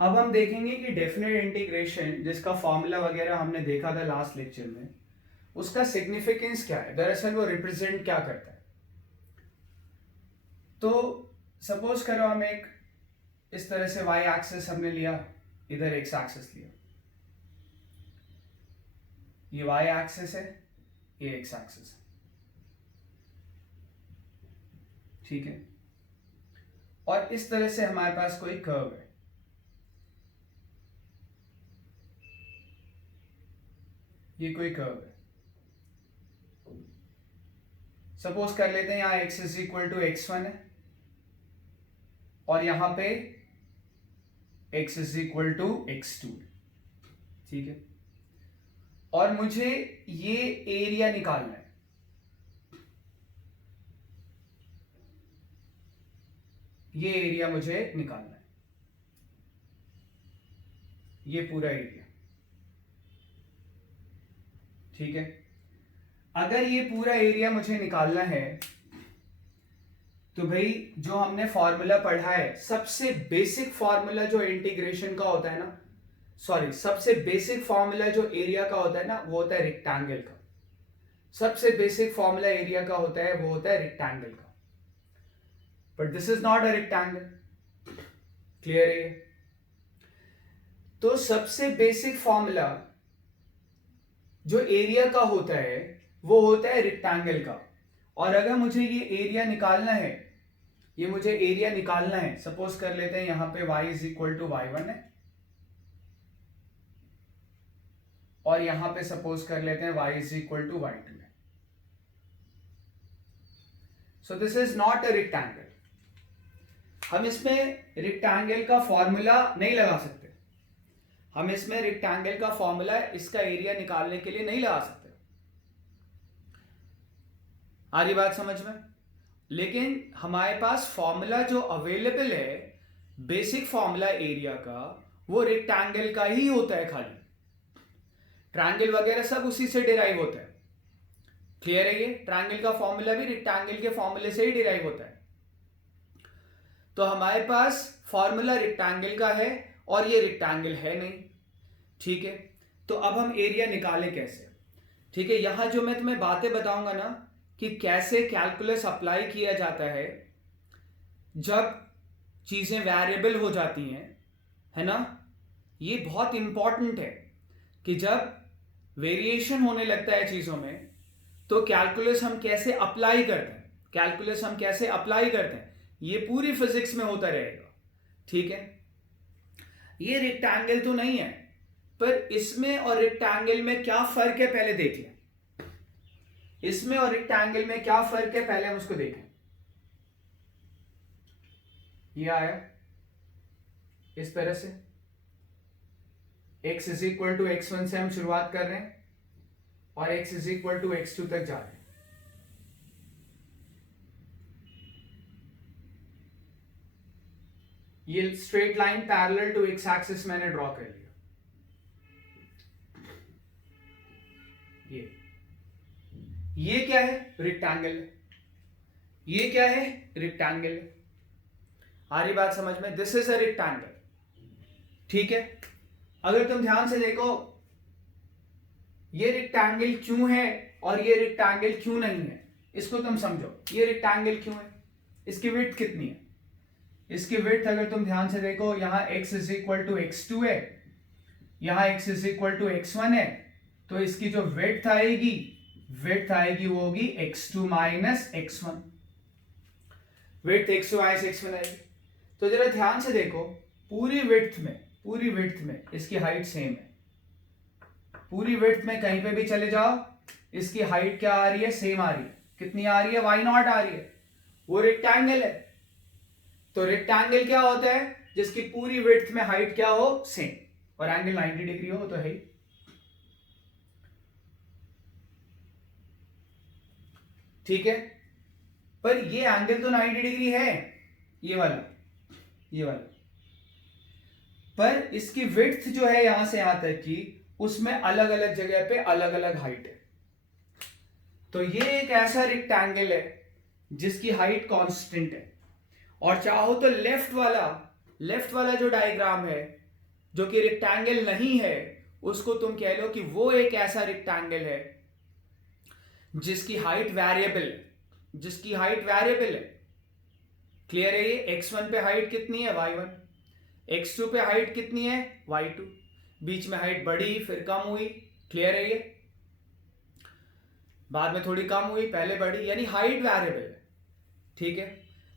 अब हम देखेंगे कि डेफिनेट इंटीग्रेशन जिसका फॉर्मूला वगैरह हमने देखा था लास्ट लेक्चर में, उसका सिग्निफिकेंस क्या है, दरअसल वो रिप्रेजेंट क्या करता है। तो सपोज करो हम एक इस तरह से y एक्सिस हमने लिया, इधर x एक्सिस लिया, ये y एक्सिस है, ये x एक्सिस है, ठीक है। और इस तरह से हमारे पास कोई कर्व है, ये कोई कर्व है। सपोज कर लेते हैं यहाँ x is equal to x1 है और यहां पे x is equal to x2, ठीक है। और मुझे ये एरिया निकालना है, ये एरिया मुझे निकालना है, ये पूरा एरिया, ठीक है। अगर ये पूरा एरिया मुझे निकालना है तो भाई जो हमने फॉर्मूला पढ़ा है, सबसे बेसिक फॉर्मूला जो इंटीग्रेशन का होता है ना, सॉरी सबसे बेसिक फॉर्मूला जो एरिया का होता है ना, वो होता है रेक्टेंगल का। सबसे बेसिक फॉर्मूला एरिया का होता है वो होता है रेक्टेंगल का, but this is not a rectangle, clear है। तो सबसे बेसिक फॉर्मूला जो एरिया का होता है वो होता है रेक्टेंगल का। और अगर मुझे ये एरिया निकालना है, ये मुझे एरिया निकालना है, सपोज कर लेते हैं यहां पे y is equal to y1 है और यहां पे सपोज कर लेते हैं y is equal to y2 है। So this is not a rectangle. हम इसमें रेक्टेंगल का फॉर्मूला नहीं लगा सकते, हम इसमें रेक्टेंगल का फॉर्मूला इसका एरिया निकालने के लिए नहीं लगा सकते। आ रही बात समझ में? लेकिन हमारे पास फॉर्मूला जो अवेलेबल है, बेसिक फॉर्मूला एरिया का, वो रेक्टेंगल का ही होता है खाली। ट्रायंगल वगैरह सब उसी से डिराइव होता है, क्लियर है। ये ट्रायंगल का फॉर्मूला भी रेक्टेंगल के फॉर्मूले से ही डिराइव होता है। तो हमारे पास फॉर्मूला रेक्टेंगल का है और ये रेक्टेंगल है नहीं, ठीक है। तो अब हम एरिया निकालें कैसे, ठीक है। यहां जो मैं तुम्हें बातें बताऊंगा ना कि कैसे कैलकुलस अप्लाई किया जाता है जब चीजें वेरिएबल हो जाती हैं, है ना, ये बहुत इंपॉर्टेंट है कि जब वेरिएशन होने लगता है चीजों में तो कैलकुलस हम कैसे अप्लाई करते हैं, कैलकुलस हम कैसे अप्लाई करते हैं, ये पूरी फिजिक्स में होता रहेगा, ठीक है। ये रेक्टेंगल तो नहीं है, पर इसमें और रेक्टेंगल में क्या फर्क है पहले देख लें। इसमें और रेक्टेंगल में क्या फर्क है पहले हम उसको देखें। ये आया इस तरह से, x is equal to x1 से हम शुरुआत कर रहे हैं और x is equal to x2 तक जा रहे हैं। ये straight line parallel to x axis मैंने ड्रॉ कर लिया। ये क्या है? रेक्टेंगल। ये क्या है? रेक्टेंगल। आ रही बात समझ में? दिस इज अ रेक्टेंगल, ठीक है। अगर तुम ध्यान से देखो, ये रेक्टेंगल क्यों है और ये रेक्टेंगल क्यों नहीं है, इसको तुम समझो। ये रेक्टेंगल क्यों है? इसकी विड्थ कितनी है? इसकी विड्थ अगर तुम ध्यान से देखो, यहां x is equal to x2 है, यहां x is equal to x1 है, तो इसकी जो विड्थ आएगी वो होगी x2 minus x1। Width x2 minus x1 आएगी। तो जरा ध्यान से देखो, पूरी विड्थ में इसकी हाइट सेम है। पूरी विड्थ में कहीं पे भी चले जाओ, इसकी हाइट क्या आ रही है? सेम आ रही है। कितनी आ रही है? y नॉट आ रही है। वो रेक्टेंगल है। तो रेक्टेंगल क्या होता है? जिसकी पूरी विड्थ में हाइट क्या हो? सेम, और एंगल 90 डिग्री हो, तो है ही। ठीक है, पर ये एंगल तो 90 डिग्री है, ये वाला, पर इसकी विड्थ जो है यहां से यहां तक की, उसमें अलग अलग जगह पे अलग अलग हाइट है। तो ये एक ऐसा रेक्टेंगल है जिसकी हाइट कांस्टेंट है। और चाहो तो लेफ्ट वाला जो डायग्राम है, जो कि रेक्टेंगल नहीं है, उसको तुम कह लो कि वो एक ऐसा रेक्टेंगल है जिसकी हाइट वेरिएबल है। क्लियर है? ये x1 पे हाइट कितनी है? y1। x2 पे हाइट कितनी है? y2। बीच में हाइट बढ़ी फिर कम हुई। क्लियर है? ये बाद में थोड़ी कम हुई, पहले बढ़ी, यानी हाइट वेरिएबल है। ठीक है,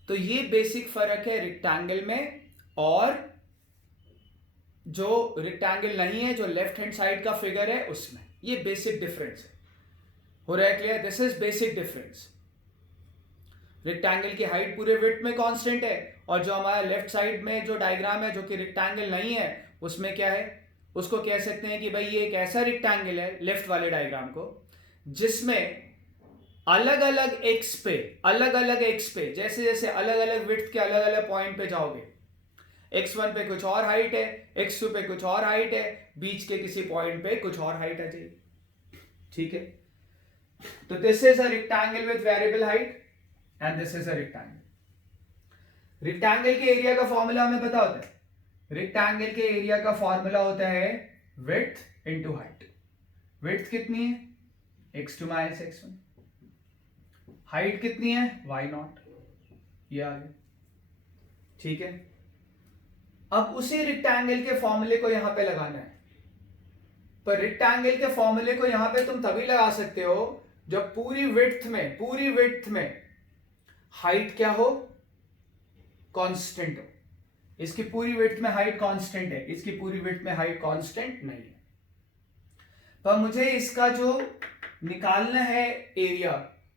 तो ये बेसिक फर्क है रेक्टेंगल में और जो रेक्टेंगल नहीं है, जो लेफ्ट हैंड साइड का फिगर है उसमें। ये बेसिक डिफरेंस है। हो रहा है clear? This is basic difference. Rectangle की हाइट पूरे विड्थ में कांस्टेंट है, और जो हमारा लेफ्ट साइड में जो डायग्राम है जो कि रेक्टेंगल नहीं है, उसमें क्या है? उसको कह सकते हैं कि भाई ये एक ऐसा रेक्टेंगल है, लेफ्ट वाले डायग्राम को, जिसमें अलग अलग एक्स पे जैसे जैसे अलग अलग विड्थ के अलग अलग पॉइंट पे जाओगे, x1 पे कुछ और हाइट है, x2 पे कुछ और हाइट है, बीच के किसी पॉइंट पे कुछ और हाइट आ जाएगी। ठीक है, तो this is a rectangle with variable height and this is a rectangle. Rectangle के एरिया का फॉर्मूला हमें पता होता है। रेक्टेंगल के एरिया का फॉर्मूला होता है विड्थ इनटू हाइट। विड्थ कितनी है? x2 minus x1। हाइट कितनी है? y0। ये आ गया। ठीक है, अब उसी रेक्टेंगल के फॉर्मूले को यहां पे लगाना है। पर रेक्टेंगल के फॉर्मूले को यहां पे तुम तभी लगा सकते हो जब पूरी विड्थ में हाइट क्या हो? कांस्टेंट हो। इसकी पूरी विड्थ में हाइट कांस्टेंट है, इसकी पूरी विड्थ में हाइट कांस्टेंट नहीं है। पर मुझे इसका जो निकालना है एरिया,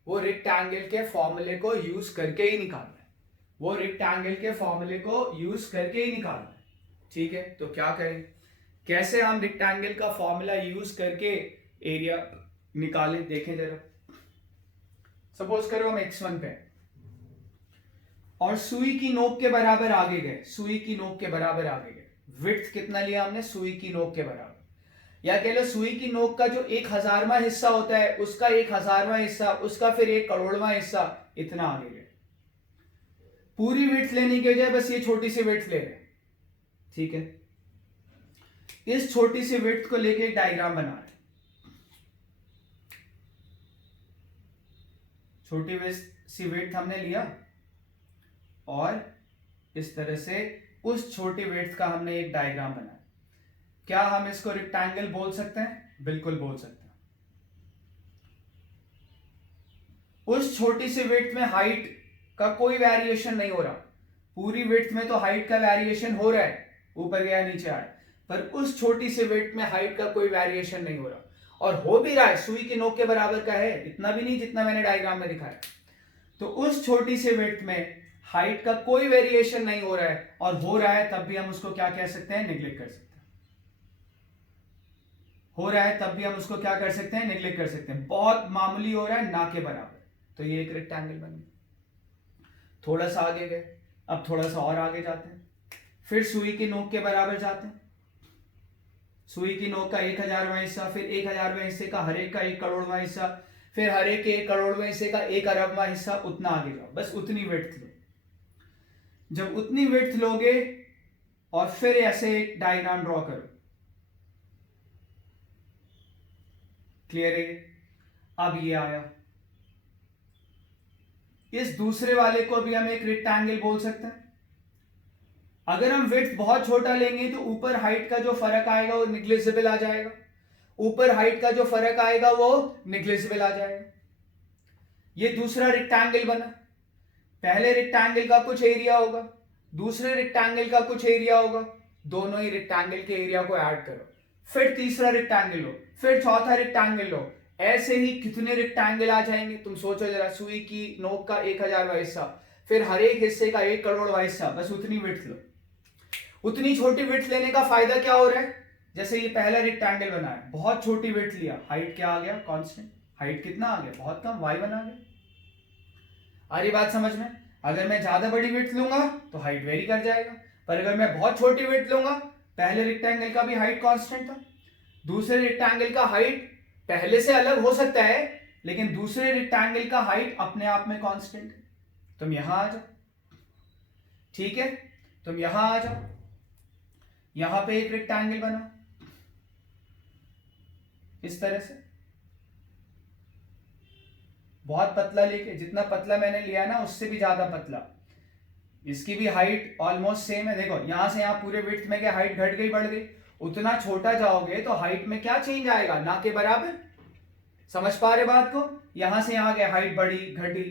वो रेक्टेंगल के फॉर्मूले को यूज करके ही निकालना है। वो रेक्टेंगल के फॉर्मूले को यूज करके ही निकालना है। ठीक है, तो क्या करें? कैसे हम रेक्टेंगल का फॉर्मूला यूज करके एरिया निकालें, देखें जरा। सपोज करो हम x1 पे और सुई की नोक के बराबर आगे गए, सुई की नोक के बराबर आगे गए। विड्थ कितना लिया हमने? सुई की नोक के बराबर, या कह लो सुई की नोक का जो 1,000वां हिस्सा होता है, उसका 1,000वां हिस्सा, उसका फिर 1 करोड़वां हिस्सा, इतना आगे गए। पूरी विड्थ लेने के बजाय बस ये छोटी सी विड्थ ले रहे। ठीक है, इस छोटी सी विड्थ को लेके एक डायग्राम बना रहे। छोटी सी विड्थ हमने लिया और इस तरह से उस छोटी विड्थ का हमने एक डायग्राम बनाया। क्या हम इसको रेक्टेंगल बोल सकते हैं? बिल्कुल बोल सकते हैं। उस छोटी सी विड्थ में हाइट का कोई वेरिएशन नहीं हो रहा। पूरी विड्थ में तो हाइट का वेरिएशन हो रहा है, ऊपर गया नीचे आया, पर उस छोटी सी विड्थ में हाइट का कोई वेरिएशन नहीं हो रहा। और हो भी रहा है, सुई की नोक के बराबर का है, इतना भी नहीं जितना मैंने डायग्राम में दिखाया। तो उस छोटी सी विड्थ में हाइट का कोई वेरिएशन नहीं हो रहा है, और हो रहा है तब भी हम उसको क्या कह सकते हैं? निग्लेक्ट कर सकते हैं। हो रहा है तब भी हम उसको क्या कर सकते हैं? निग्लेक्ट कर सकते हैं। बहुत मामूली हो रहा है, ना के बराबर, तो ये एक रेक्टेंगल बन गया। थोड़ा सा आगे गए, अब थोड़ा सा और आगे जाते हैं, फिर सुई की नोक के बराबर जाते हैं। सुई की नोक का 1,000वां हिस्सा, फिर 1,000वें हिस्से का हर एक का 1 करोड़वां हिस्सा, फिर हर एक के 1 करोड़वें हिस्से का 1 अरबवां हिस्सा, उतना आगे जाओ, बस उतनी विड्थ लो। जब उतनी विड्थ लोगे और फिर ऐसे एक डायग्राम ड्रॉ करो। क्लियर है? अब ये आया, इस दूसरे वाले को भी हम एक रेक्टेंगल बोल सकते हैं। अगर हम विड्थ बहुत छोटा लेंगे तो ऊपर हाइट का जो फर्क आएगा वो निग्लिजिबल आ जाएगा। ऊपर हाइट का जो फर्क आएगा वो निग्लिजिबल आ जाएगा। ये दूसरा रेक्टेंगल बना। पहले रेक्टेंगल का कुछ एरिया होगा, दूसरे रेक्टेंगल का कुछ एरिया होगा, दोनों ही रेक्टेंगल के एरिया को ऐड करो, फिर तीसरा रेक्टेंगल लो, फिर चौथा रेक्टेंगल लो। ऐसे ही कितने रेक्टेंगल आ जाएंगे? तुम सोचो जरा। सुई की नोक का 1,000वां हिस्सा, फिर हर एक हिस्से का 1 करोड़वां हिस्सा, बस उतनी विड्थ लो। उतनी छोटी विड्थ लेने का फायदा क्या हो रहा है? जैसे ये पहला रेक्टेंगल बना है, बहुत छोटी विड्थ लिया, हाइट क्या आ गया? कांस्टेंट। हाइट कितना आ गया? बहुत कम, y1 आ गया। आ रही बात समझ में? अगर मैं ज्यादा बड़ी विड्थ लूंगा तो हाइट वेरी कर जाएगा, पर अगर मैं बहुत छोटी विड्थ लूंगा, पहले रेक्टेंगल का भी हाइट कांस्टेंट था, दूसरे रेक्टेंगल का हाइट पहले से अलग हो सकता है, लेकिन दूसरे रेक्टेंगल का हाइट अपने आप में कांस्टेंट है। तुम यहां आ जाओ। ठीक है, तुम यहां आ जाओ। यहां पे एक रेक्टेंगल बना इस तरह से, बहुत पतला लेके, जितना पतला मैंने लिया ना उससे भी ज्यादा पतला। इसकी भी हाइट ऑलमोस्ट सेम है। देखो यहां से यहां पूरे विड्थ में क्या हाइट घट गई बढ़ गई? उतना छोटा जाओगे तो हाइट में क्या चेंज आएगा? ना के बराबर। समझ पा रहे बात को? यहां से यहां गए हाइट बढ़ी घटी,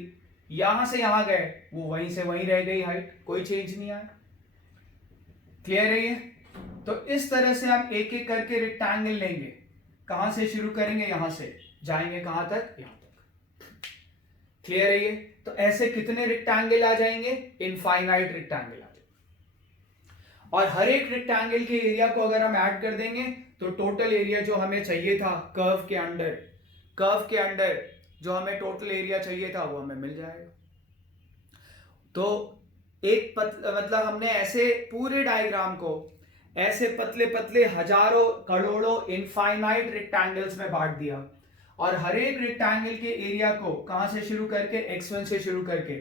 यहां से यहां गए वो वहीं से वहीं रह गई हाइट, कोई चेंज नहीं आया। क्लियर है ये? तो इस तरह से हम एक एक करके रेक्टेंगल लेंगे। कहां से शुरू करेंगे? यहां से जाएंगे कहां तक? यहां तक। क्लियर है ये? तो ऐसे कितने रेक्टेंगल आ जाएंगे? इनफाइनाइट रेक्टेंगल आ जाएंगे। और हर एक रेक्टेंगल के एरिया को अगर हम ऐड कर देंगे तो टोटल एरिया जो हमें चाहिए था कर्व के अंडर जो हमें टोटल एरिया चाहिए था वो हमें मिल जाएगा। तो एक मतलब हमने ऐसे पूरे डायग्राम को ऐसे पतले पतले हजारों करोड़ों इनफाइनाइट रेक्टेंगल्स में बांट दिया, और हर एक रेक्टेंगल के एरिया को कहां से शुरू करके? x1 से शुरू करके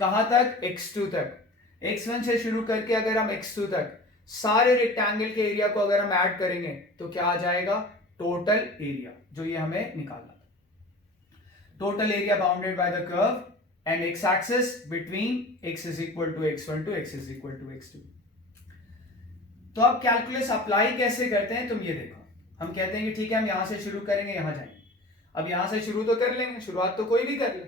कहां तक? x2 तक। x1 से शुरू करके अगर हम x2 तक सारे रेक्टेंगल के एरिया को अगर हम ऐड करेंगे तो क्या आ जाएगा? टोटल एरिया, जो ये हमें निकालना था। Total area bounded by the curve and x-axis between x is equal to x1 to x is equal to x2। तो अब कैलकुलस अप्लाई कैसे करते हैं तुम ये देखो। हम कहते हैं कि ठीक है हम यहां से शुरू करेंगे, यहां जाएंगे। अब यहां से शुरू तो कर लेंगे, शुरुआत तो कोई भी कर ले,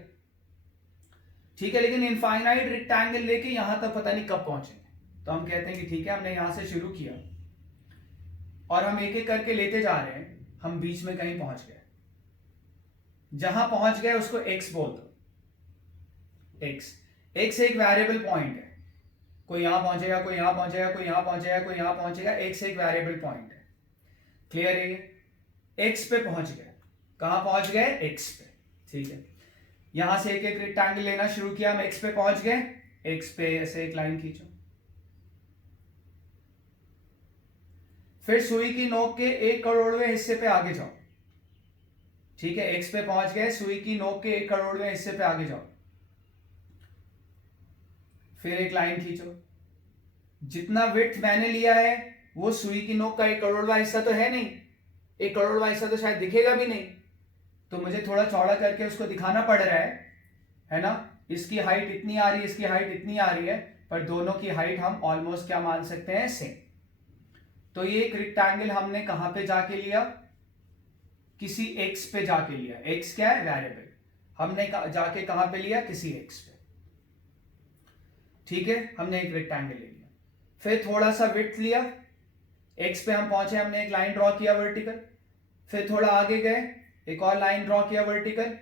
ठीक है, लेकिन इनफाइनाइट रेक्टेंगल लेके यहां तक पता नहीं कब पहुंचेंगे। तो हम कहते हैं कि ठीक है हमने यहां से शुरू किया और हम एक एक करके लेते जा रहे हैं, हम बीच में कहीं पहुंच गए। जहां पहुंच गए उसको x बोल दो। x एक वेरिएबल पॉइंट है, कोई यहां पहुंचेगा, कोई यहां पहुंचेगा, कोई यहां पहुंचेगा, कोई यहां पहुंचेगा। x एक वेरिएबल पॉइंट है। क्लियर है ये? x पे पहुंच गए। कहां पहुंच गए? x पे। ठीक है, यहां से एक एक रेक्टेंगल लेना शुरू किया, हम x पे पहुंच गए। x पे ऐसे एक लाइन खींचो, फिर सुई की नोक के 1/करोड़वें हिस्से पे आगे जाओ। ठीक है, x पे पहुंच गए, सुई की नोक के 1/करोड़वें हिस्से पे आगे जाओ, फिर एक लाइन खींचो। जितना विड्थ मैंने लिया है वो सुई की नोक का 1/करोड़वां हिस्सा तो है नहीं, 1/करोड़वां हिस्सा तो शायद दिखेगा भी नहीं, तो मुझे थोड़ा चौड़ा करके उसको दिखाना पड़ रहा है ना। इसकी हाइट इतनी आ रही है, इसकी हाइट इतनी आ रही है, पर दोनों की हाइट हम ऑलमोस्ट क्या मान सकते हैं? सेम। तो ये एक रेक्टेंगल हमने कहां पे जाके लिया? किसी x पे जाके लिया। x क्या है? वेरिएबल। हमने जाके कहां पे लिया? किसी x पे। ठीक है, हमने एक रेक्टेंगल ले लिया, फिर थोड़ा सा विड्थ लिया, x पे हम पहुंचे, हमने एक लाइन ड्रॉ किया वर्टिकल, फिर थोड़ा आगे गए, एक और लाइन ड्रॉ किया वर्टिकल,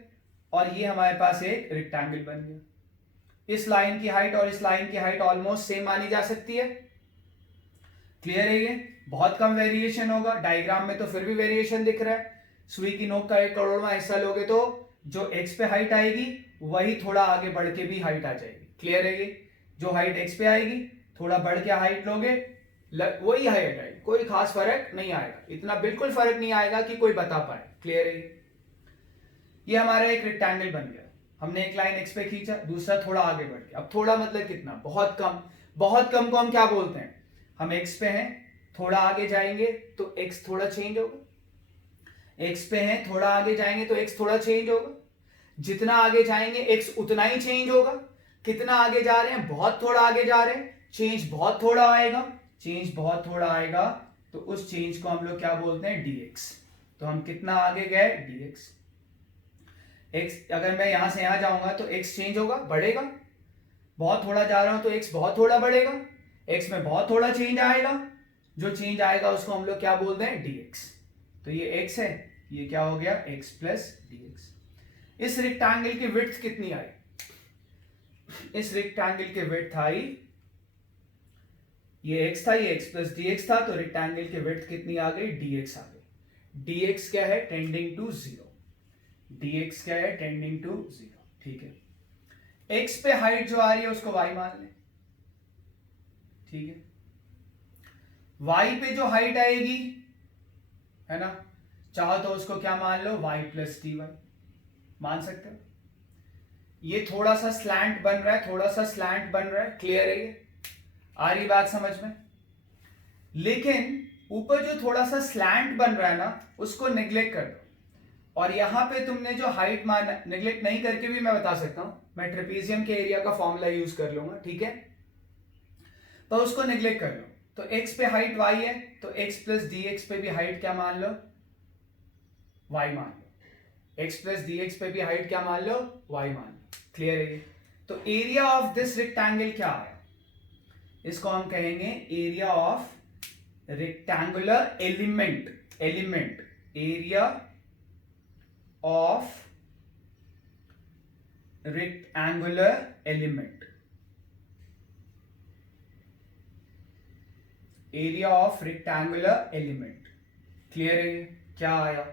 और ये हमारे पास एक रेक्टेंगल बन गया। इस लाइन की हाइट और इस लाइन की हाइट ऑलमोस्ट सेम मानी जा सकती है। क्लियर है ये? बहुत कम वेरिएशन होगा। डायग्राम में तो फिर भी वेरिएशन दिख रहा है। सुई की नोक का 1/करोड़वां हिस्सा लोगे तो जो x पे हाइट आएगी वही थोड़ा आगे बढ़ के भी हाइट आ जाएगी। क्लियर है ये? जो हाइट x पे आएगी थोड़ा बढ़ के हाइट लोगे वही हाइट आएगी, कोई खास फर्क नहीं आएगा, इतना बिल्कुल फर्क नहीं आएगा कि कोई बता पाए। क्लियर है ये हमारा एक रेक्टेंगल बन गया। हमने एक लाइन x पे खींचा, दूसरा थोड़ा आगे बढ़ गया। अब थोड़ा मतलब कितना? बहुत कम। बहुत कम को हम क्या बोलते हैं? हम x पे हैं, थोड़ा आगे जाएंगे तो x थोड़ा चेंज होगा। x पे हैं, थोड़ा आगे जाएंगे तो x थोड़ा चेंज होगा। जितना आगे जाएंगे x उतना ही चेंज होगा। कितना आगे जा रहे हैं? बहुत थोड़ा आगे जा रहे हैं, चेंज बहुत थोड़ा आएगा। चेंज बहुत थोड़ा आएगा तो उस चेंज को हम लोग क्या बोलते हैं? dx। तो हम कितना आगे गए? dx। x अगर मैं यहां से यहां जाऊंगा तो x चेंज होगा, बढ़ेगा। बहुत थोड़ा जा रहा हूं तो x बहुत थोड़ा बढ़ेगा, x में बहुत थोड़ा चेंज आएगा। जो चेंज आएगा उसको हम लोग क्या बोलते हैं? dx। तो ये x है, ये क्या हो गया? x plus dx। इस रेक्टेंगल की विड्थ कितनी आई? इस रेक्टेंगल की विड्थ आई, ये x था, ये x प्लस dx था, तो रेक्टेंगल की विड्थ कितनी आ गई? dx आ गई। dx क्या है? Tending to 0। dx क्या है? Tending to 0। ठीक है, x पे हाइट जो आ रही है उसको y मान लें। ठीक है, y पे जो हाइट आएगी है ना, चाहो तो उसको क्या मान लो? y प्लस dy मान सकते हो। ये थोड़ा सा स्लैंट बन रहा है, थोड़ा सा स्लैंट बन रहा है। क्लियर है ये? आ रही बात समझ में? लेकिन ऊपर जो थोड़ा सा स्लैंट बन रहा है ना, उसको नेग्लेक्ट कर दो। और यहां पे तुमने जो हाइट माना, नेग्लेक्ट नहीं करके भी मैं बता सकता हूं, मैं ट्रेपीजियम के एरिया का फॉर्मूला यूज कर लूंगा, ठीक है। तो उसको नेग्लेक्ट कर लो। तो x पे हाइट y है, तो x प्लस डी एक्स पे भी हाइट क्या मान लो, y मान लो। x प्लस डी एक्स पे भी हाइट क्या मान लो, y मान लो। क्लियर है ये? तो एरिया ऑफ दिस रेक्टेंगल क्या है, इसको हम कहेंगे area of rectangular element, area of rectangular element, area of rectangular element. Clear है? क्या आया,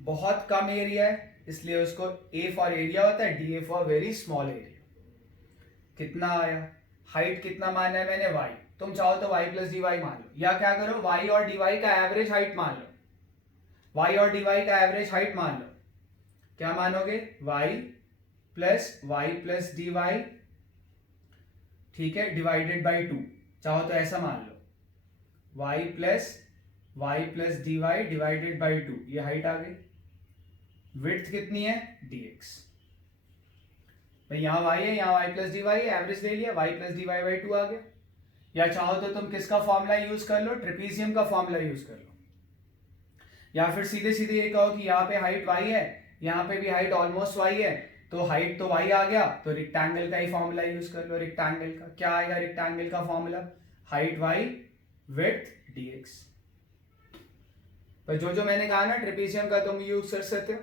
बहुत कम एरिया है इसलिए उसको ए फॉर एरिया होता है, D A for very small area. कितना आया, हाइट कितना माना है मैंने, y। तुम चाहो तो y प्लस डी वाई मान लो, या क्या करो y और डी वाई का एवरेज हाइट मान लो, y और डी वाई का एवरेज हाइट मान लो। क्या मानोगे, y प्लस डी वाई, ठीक है, डिवाइडेड बाई 2। चाहो तो ऐसा मान लो, y plus D Y divided by 2, ये हाइट आ गई। विड्थ कितनी है, dx। भाई यहाँ y है, यहाँ y प्लस डी वाई है, एवरेज ले लिया, y plus D Y by 2 आ गया। या चाहो तो तुम किसका फॉर्मूला यूज कर लो, ट्रेपीजियम का फॉर्मूला यूज कर लो। या फिर सीधे सीधे ये कहो कि यहाँ पे हाइट y है, यहाँ पे भी हाइट ऑलमोस्ट y है, तो हाइट तो y आ गया, तो रेक्टेंगल का ही फॉर्मूला यूज कर लो। रेक्टेंगल का क्या आएगा, रेक्टेंगल का formula height y width dx। पर जो मैंने कहा ना ट्रेपीजियम का तुम यूज कर सकते हो,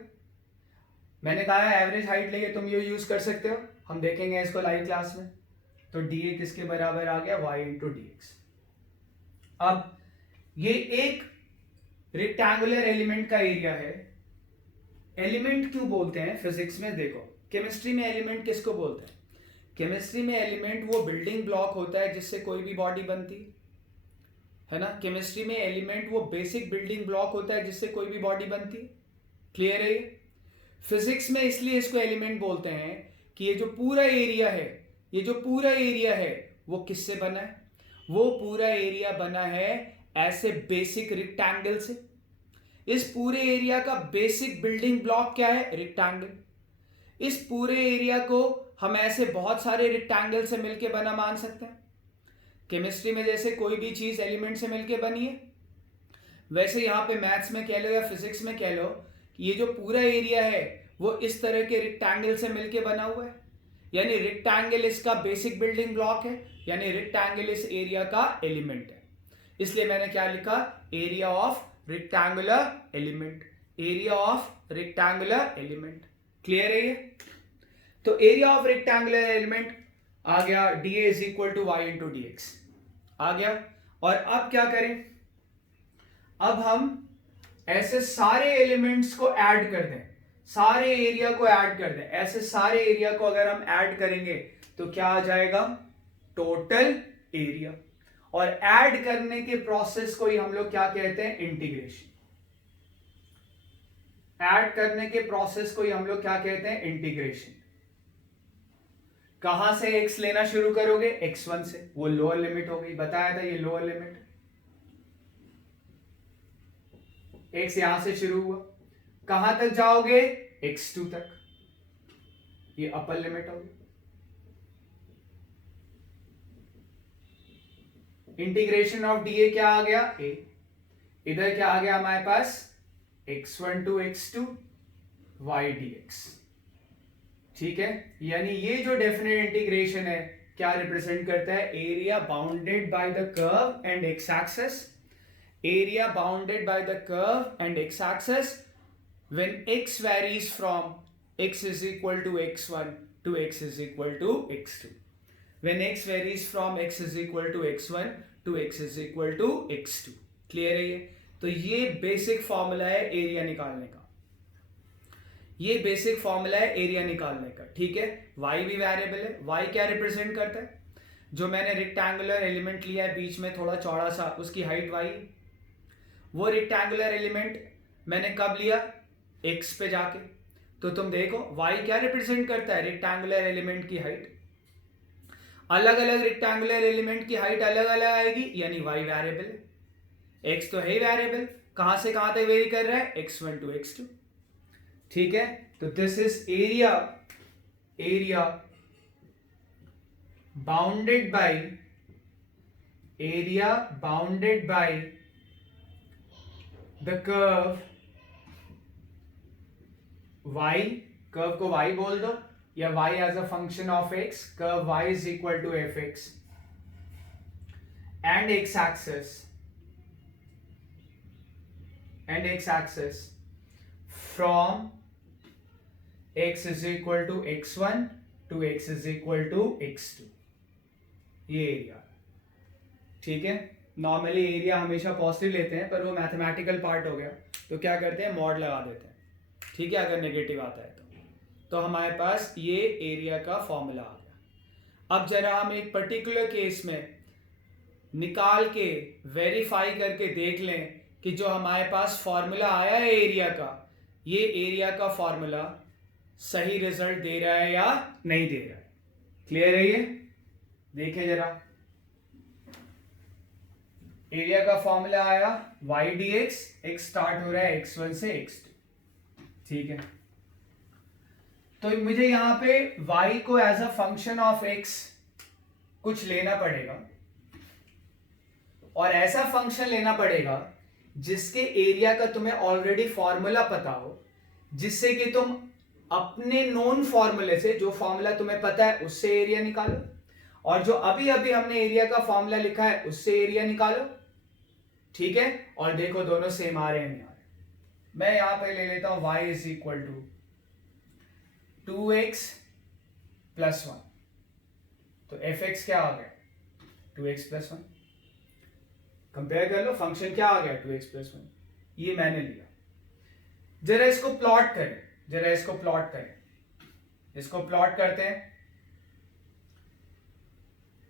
मैंने कहा एवरेज हाइट लेके तुम ये यूज कर सकते हो, हम देखेंगे इसको लाइव क्लास में। तो dA किसके बराबर आ गया, y इंटू dx। अब ये एक रेक्टेंगुलर एलिमेंट का एरिया है। एलिमेंट क्यों बोलते हैं फिजिक्स में, देखो केमिस्ट्री में एलिमेंट किसको बोलते हैं, केमिस्ट्री में एलिमेंट वो बिल्डिंग ब्लॉक होता है जिससे कोई भी बॉडी बनती है ना। केमिस्ट्री में एलिमेंट वो बेसिक बिल्डिंग ब्लॉक होता है जिससे कोई भी बॉडी बनती है। क्लियर है? फिजिक्स में इसलिए इसको एलिमेंट बोलते हैं कि ये जो पूरा एरिया है, ये जो पूरा एरिया है वो किससे बना है, वो पूरा एरिया बना है ऐसे बेसिक रेक्टेंगल से। इस पूरे एरिया का बेसिक बिल्डिंग ब्लॉक क्या है, रेक्टेंगल। इस पूरे एरिया को हम ऐसे बहुत सारे रेक्टेंगल से मिलके बना मान सकते हैं। केमिस्ट्री में जैसे कोई भी चीज एलिमेंट से मिलके बनी है, वैसे यहां पे मैथ्स में कह लो या फिजिक्स में कह लो कि ये जो पूरा एरिया है वो इस तरह के रेक्टेंगल से मिलके बना हुआ है, यानी रेक्टेंगल इसका बेसिक बिल्डिंग ब्लॉक है, यानी रेक्टेंगल इस एरिया का एलिमेंट है। इसलिए मैंने क्या लिखा, area of rectangular element, area of rectangular element. Clear है ये? तो एरिया ऑफ रेक्टेंगुलर एलिमेंट आ गया, dA is equal to y into d x आ गया। और अब क्या करें, अब हम ऐसे सारे एलिमेंट्स को ऐड कर दें, सारे एरिया को ऐड कर दें। ऐसे सारे एरिया को अगर हम ऐड करेंगे तो क्या आ जाएगा, टोटल एरिया। और ऐड करने के प्रोसेस को ही हम लोग क्या कहते हैं, इंटीग्रेशन। ऐड करने के प्रोसेस को ही हम लोग क्या कहते हैं, इंटीग्रेशन। कहां से x लेना शुरू करोगे, x1 से, वो लोअर लिमिट हो गई, बताया था ये लोअर लिमिट। x यहां से शुरू हुआ, कहां तक जाओगे, x2 तक, ये अपर लिमिट होगी। इंटीग्रेशन ऑफ dA क्या आ गया, a। इधर क्या आ गया हमारे पास, x1 to x2 y dx। ठीक है, यानी ये जो डेफिनेट इंटीग्रेशन है क्या रिप्रेजेंट करता है, area bounded by the curve and x axis, area bounded by the curve and x axis when x varies from x is equal to x1 to x is equal to x2, when x varies from x is equal to x1 to x is equal to x2। Clear है ये? तो ये basic formula है area निकालने का, ये basic formula है area निकालने का। ठीक है, y भी वेरिएबल है, y क्या रिप्रेजेंट करता है, जो मैंने रेक्टेंगुलर एलिमेंट लिया है बीच में थोड़ा चौड़ा सा, उसकी हाइट y। वो रेक्टेंगुलर एलिमेंट मैंने कब लिया, x पे जाके। तो तुम देखो y क्या रिप्रेजेंट करता है, रेक्टेंगुलर एलिमेंट की हाइट। अलग अलग रेक्टेंगुलर एलिमेंट की हाइट अलग अलग आएगी, यानी y वेरिएबल है। x तो है ही वेरिएबल, कहां से कहां तक वेरी कर रहा है, x1 to x2। ठीक है, तो this is area bounded by the curve y, curve को y बोल दो, या y as a function of x, curve y is equal to fx and x axis from x is equal to x1 to x is equal to x2, ये area. ठीक है, normally area हमेशा positive लेते हैं, पर वो mathematical part हो गया, तो क्या करते हैं, मॉड लगा देते हैं। ठीक है, अगर नेगेटिव आता है तो हमारे पास ये एरिया का फॉर्मूला आ गया। अब जरा हम एक पर्टिकुलर केस में निकाल के वेरीफाई करके देख लें कि जो हमारे पास फॉर्मूला आया है एरिया का, ये एरिया का फॉर्मूला सही रिजल्ट दे रहा है या नहीं दे रहा है। क्लियर है ये? देखें जरा, एरिया का फॉर्मूला आया y dx, x स्टार्ट हो रहा है x1 से x2। ठीक है, तो मुझे यहां पे y को as a function of x कुछ लेना पड़ेगा, और ऐसा फंक्शन लेना पड़ेगा जिसके एरिया का तुम्हें ऑलरेडी फॉर्मूला पता हो, जिससे कि तुम अपने नोन फॉर्मूले से, जो फॉर्मूला तुम्हें पता है उससे एरिया निकालो, और जो अभी अभी हमने एरिया का फॉर्मूला लिखा है उससे एरिया निकालो। ठीक है, और देखो दोनों सेम आ रहे हैं, नहीं आ रहे। मैं यहां पे ले लेता हूं y is equal to 2x plus 1, तो fx क्या आ गया, 2x प्लस 1। कंपेयर कर लो, फंक्शन क्या आ गया, 2x प्लस 1, ये मैंने लिया। जरा इसको प्लॉट करें, इसको प्लॉट करते हैं।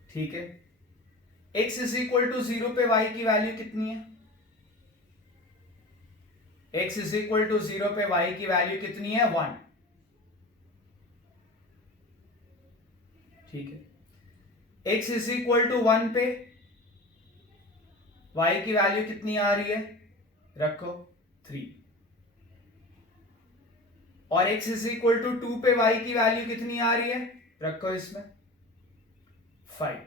ठीक है, x इज इक्वल टू 0 पे y की वैल्यू कितनी है, x इज इक्वल टू 0 पे y की वैल्यू कितनी है, 1। ठीक है, x इज इक्वल टू 1 पे y की वैल्यू कितनी आ रही है, रखो 3, और x इज इक्वल टू 2 पे y की वैल्यू कितनी आ रही है, रखो इसमें 5।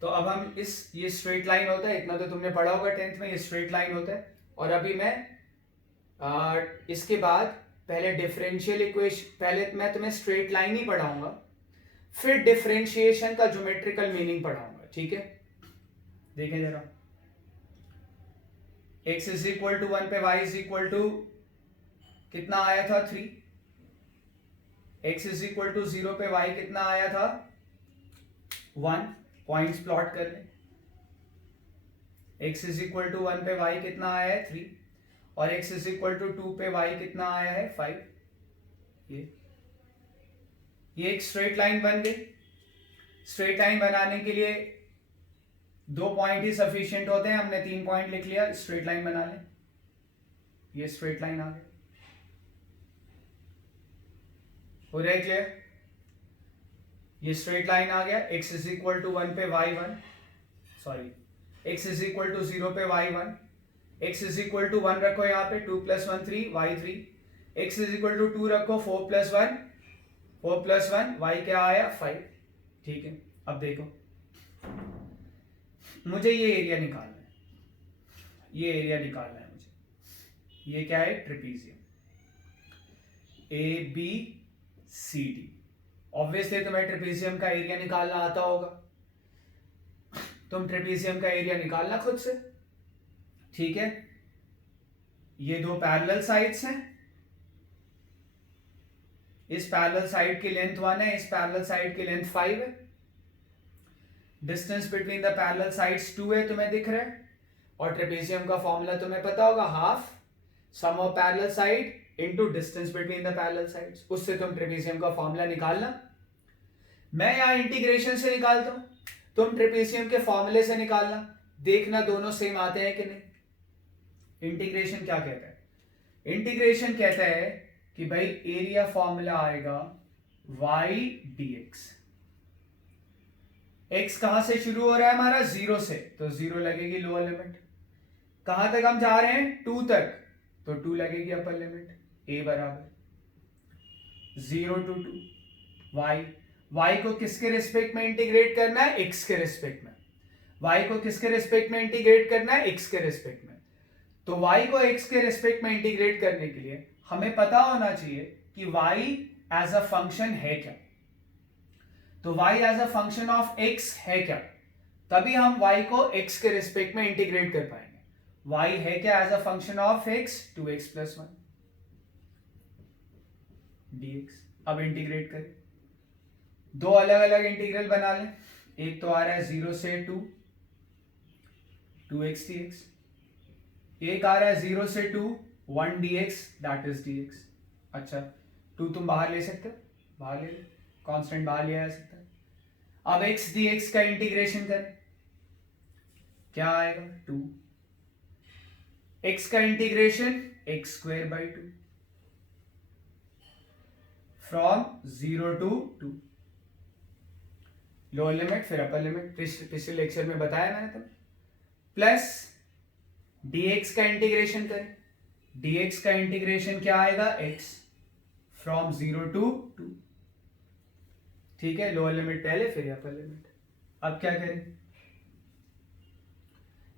तो अब हम ये स्ट्रेट लाइन होता है, इतना तो तुमने पढ़ा होगा 10th में, ये स्ट्रेट लाइन होता है। और अभी मैं इसके बाद पहले डिफरेंशियल इक्वेशन, पहले मैं तुम्हें स्ट्रेट लाइन ही पढ़ाऊंगा, फिर डिफरेंशिएशन का ज्योमेट्रिकल मीनिंग पढ़ाऊंगा। ठीक है, देखें जरा, x इज इक्वल टू 1 पे y इज इक्वल टू कितना आया था, 3। x इज इक्वल टू 0 पे y कितना आया था, 1। पॉइंट्स प्लॉट कर लें, x इज इक्वल टू 1 पे y कितना आया है, 3, और x इज इक्वल टू 2 पे y कितना आया है, 5। ये एक स्ट्रेट लाइन बन गई। स्ट्रेट लाइन बनाने के लिए 2 पॉइंट ही सफिशिएंट होते हैं, हमने 3 पॉइंट लिख लिया, स्ट्रेट लाइन बना लें। ये स्ट्रेट लाइन आ गई, हो रहा है क्लियर? ये स्ट्रेट लाइन आ गया, x इज इक्वल टू 1 पे y1, sorry x is equal to 0 पे y1, x is equal to 1 रखो यहाँ पे, 2 plus 1 3, y3, x is equal to 2 रखो, 4 प्लस 1 y क्या आया, 5। ठीक है, अब देखो, मुझे ये एरिया निकालना है, मुझे ये क्या है, trapezium A B C D. Obviously तुम्हें ट्रेपीजियम का एरिया निकालना आता होगा, तुम ट्रेपीजियम का एरिया निकालना खुद से। ठीक है, ये 2 पैरेलल साइड्स हैं, इस पैरेलल साइड की लेंथ 1 है, इस पैरेलल साइड की लेंथ 5 है, distance between the parallel sides 2 है, तुम्हें दिख रहा है, और ट्रेपीजियम का फॉर्मूला तुम्हें पता होगा, half sum of parallel side into distance between the parallel sides. उससे तुम ट्रेपीजियम का फॉर्मूला निकालना। मैं यहां इंटीग्रेशन से निकालता हूं, तुम ट्रेपीजियम के फॉर्मूले से निकालना, देखना दोनों सेम आते हैं कि नहीं। इंटीग्रेशन क्या कहता है, इंटीग्रेशन कहता है कि भाई एरिया फॉर्मूला आएगा y dx, x कहां से शुरू हो रहा है हमारा, 0 से, तो 0 लगेगी लोअर लिमिट। कहां तक हम जा रहे हैं, 2 तक, तो 2 लगेगी अपर लिमिट। a बराबर 0 to 2 y को किसके रिस्पेक्ट में इंटीग्रेट करना है, x के रिस्पेक्ट में। y को किसके रिस्पेक्ट में इंटीग्रेट करना है, x के रिस्पेक्ट में। तो y को x के रिस्पेक्ट में इंटीग्रेट करने के लिए हमें पता होना चाहिए कि y एज अ फंक्शन है क्या। तो y as a function of x है क्या, तभी हम y को x के रिस्पेक्ट में इंटीग्रेट कर पाएंगे। y है क्या as a function of x, 2x + 1 dx। अब इंटीग्रेट करें, दो अलग अलग इंटीग्रल बना लें। एक तो आ रहा है 0 से 2x dx, एक आ रहा है 0 से 2 1 dx, दैट इज dx। अच्छा, 2 तुम बाहर ले सकते हो, बाहर ले लो, कांस्टेंट बाहर लिया जा सकता है। अब x dx का इंटीग्रेशन करें, क्या आएगा, 2। x का integration x² 2 from 0 to 2, lower limit फिर अपर लिमिट, पिछले लेक्चर में बताया मैंने तुम्हें। प्लस dx का इंटीग्रेशन करें, dx का इंटीग्रेशन क्या आएगा, x फ्रॉम 0 to 2। ठीक है, लोअर लिमिट पहले फिर अपर लिमिट। अब क्या करें,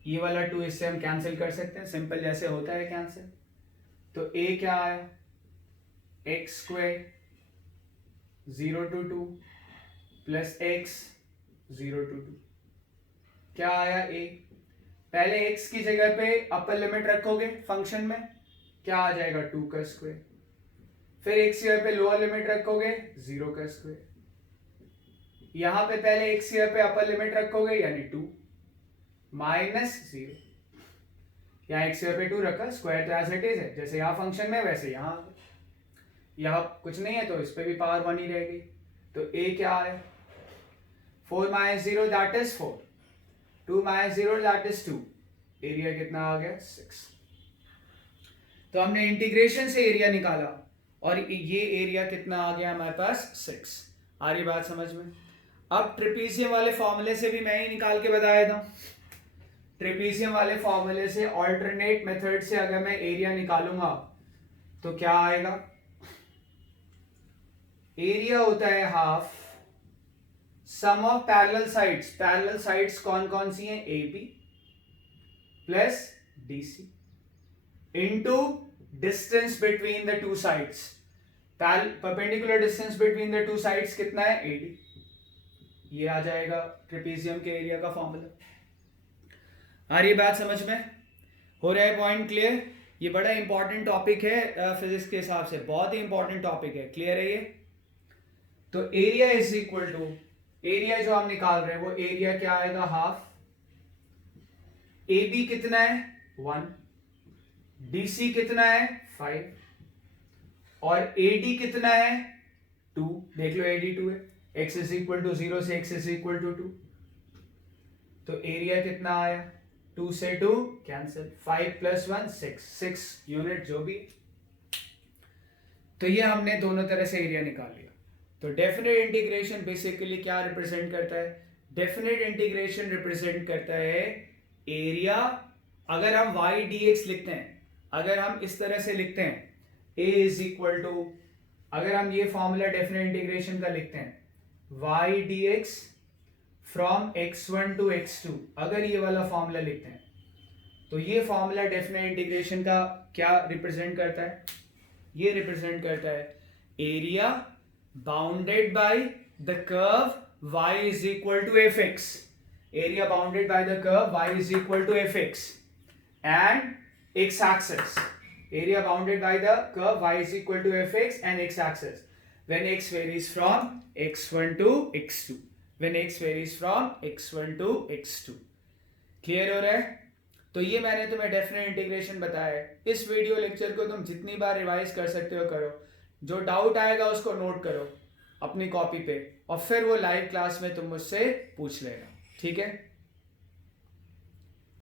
ये वाला 2 इससे हम कैंसिल कर सकते हैं, सिंपल जैसे होता है कैंसिल। तो a क्या आया, x² 0 to 2 plus x 0 to 2, क्या आया a। पहले x की जगह पे अपर लिमिट रखोगे फंक्शन में, क्या आ जाएगा, 2 का स्क्वायर। फिर x की जगह पे लोअर लिमिट रखोगे, 0 का स्क्वायर। यहां पे पहले x की जगह पे अपर लिमिट रखोगे यानी 2 -0, यहाँ x की जगह पे 2 रखा, स्क्वायर तो एज इट इज है, जैसे यहाँ फंक्शन में वैसे यहाँ कुछ नहीं है तो इस पे भी पावर 1 ही रहेगी। तो a क्या है, 4 - 0 that is 4, 2 - 0 that is 2, area कितना आ गया, 6। तो हमने इंटीग्रेशन से एरिया निकाला और ये एरिया कितना आ गया हमारे पास, 6। आ रही बात समझ में। अब ट्रेपीजियम वाले फॉर्मूले से भी मैं ही निकाल के बताया था। ट्रेपीजियम वाले फॉर्मूले से ऑल्टरनेट मेथड से अगर मैं एरिया निकालूंगा तो क्या आएगा, एरिया होता है half sum of parallel sides. Parallel sides कौन कौन सी हैं, AB plus DC into distance between the two sides. Perpendicular distance between the two sides कितना है, AD। ये आ जाएगा ट्रेपीजियम के एरिया का फॉर्मूला। आ रही बात समझ में, हो रहा है पॉइंट क्लियर। ये बड़ा इंपॉर्टेंट टॉपिक है फिजिक्स के हिसाब से, बहुत ही इंपॉर्टेंट टॉपिक है, क्लियर है ये। तो area is equal to, area जो हम निकाल रहे हैं वो एरिया क्या आएगा, हाफ। AB कितना है, 1, DC कितना है, 5, और AD कितना है, 2। देख लो AD 2 है, x इज इक्वल टू 0 से x इज इक्वल टू 2। तो एरिया कितना आया, 2 से 2 कैंसिल, 5 + 1 6 यूनिट जो भी। तो ये हमने दोनों तरह से एरिया निकाल लिया। तो डेफिनेट इंटीग्रेशन बेसिकली क्या रिप्रेजेंट करता है, डेफिनेट इंटीग्रेशन रिप्रेजेंट करता है एरिया। अगर हम y dx लिखते हैं, अगर हम इस तरह से लिखते हैं, a इज इक्वल टू, अगर हम ये फॉर्मूला डेफिनेट इंटीग्रेशन का लिखते हैं, y dx from x1 to x2, अगर ये वाला फॉर्मूला लिखते हैं तो ये फॉर्मूला डेफिनेट इंटीग्रेशन का क्या रिप्रेजेंट करता है, ये रिप्रेजेंट करता है area bounded by the curve y is equal to fx, area bounded by the curve y is equal to fx and x axis, area bounded by the curve y is equal to fx and x axis when x varies from x1 to x2, when x varies from x1 to x2। Clear हो रहा है। तो ये मैंने तुम्हें definite integration बताया है। इस वीडियो लेक्चर को तुम जितनी बार रिवाइज कर सकते हो करो, जो डाउट आएगा उसको नोट करो अपनी कॉपी पे, और फिर वो लाइव क्लास में तुम मुझसे पूछ लेना, ठीक है।